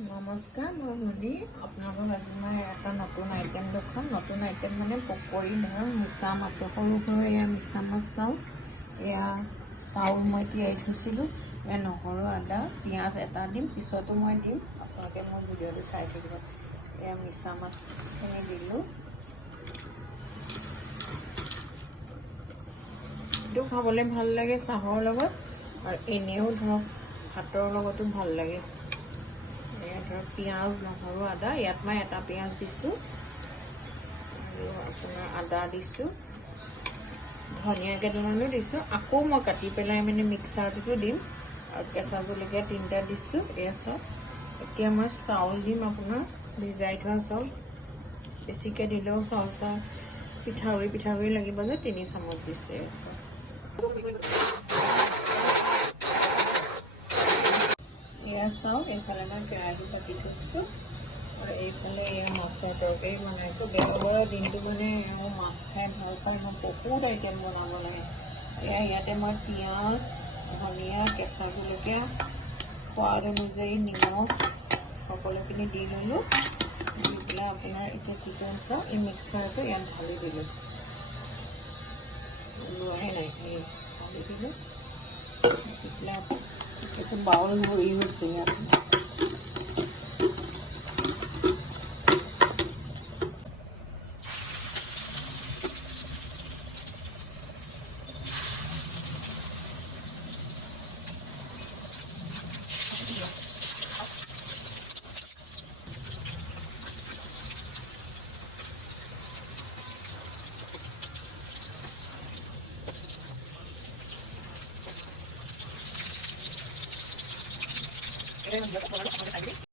নমস্কাৰ, মই ভনী। আপোনালোকক আজি মই এটা নতুন আইটেম দেখুৱাম। নতুন আইটেম মানে পকৰি ধৰক মিছা মাছৰ সৰু সৰু এয়া মিছা মাছ চাউল, এয়া চাউল মই তিয়াই থৈছিলোঁ। এয়া নহৰু আদা পিঁয়াজ এটা দিম, পিছতো মই দিম, আপোনালোকে মোৰ ভিডিঅ'টো চাই থাকিব। এয়া মিছা মাছখিনি দিলোঁ। এইটো খাবলৈ ভাল লাগে চাহৰ লগত, আৰু এনেও ধৰক ভাতৰ লগতো ভাল লাগে। এয়া ধৰক পিঁয়াজ নহৰু আদা, ইয়াত মই এটা পিঁয়াজ দিছোঁ আৰু আপোনাৰ আদা দিছোঁ, ধনিয়া কেইটামানো দিছোঁ। আকৌ মই কাটি পেলাই মানে মিক্সাৰটোতো দিম, আৰু কেঁচা জলকীয়া 3টা দিছোঁ। এয়া চাওক, এতিয়া মই চাউল দিম, আপোনাৰ ভিজাই থোৱা চাউল। বেছিকৈ দিলেও চাউল পিঠাগুড়ি লাগিব যে 3 চামুচ দিছোঁ। এয়া চাওক, এয়া চাওক, এইফালে মই কেৰাহী পাতি থৈছোঁ, আৰু এইফালে এয়া মাছৰ তৰকাৰী বনাইছোঁ। দেওবাৰৰ দিনটো মানে মই মাছ খাই ভাল পাওঁ, মই বহুত আইটেম বনাব লাগে। ইয়াতে মই পিঁয়াজ, ধনিয়া, কেঁচা জলকীয়া, সোৱাদ অনুযায়ী নিমখ সকলোখিনি দি ল'লোঁ। দি পেলাই আপোনাৰ এতিয়া কি কৰিম চাওক, এই মিক্সাৰটো ইয়াত ঢালি দিলোঁ, লোৱাই নাই, এই ঢালি দিলোঁ। দি পেলাই এইটো বাউল ভৰি হৈছে ইয়াত।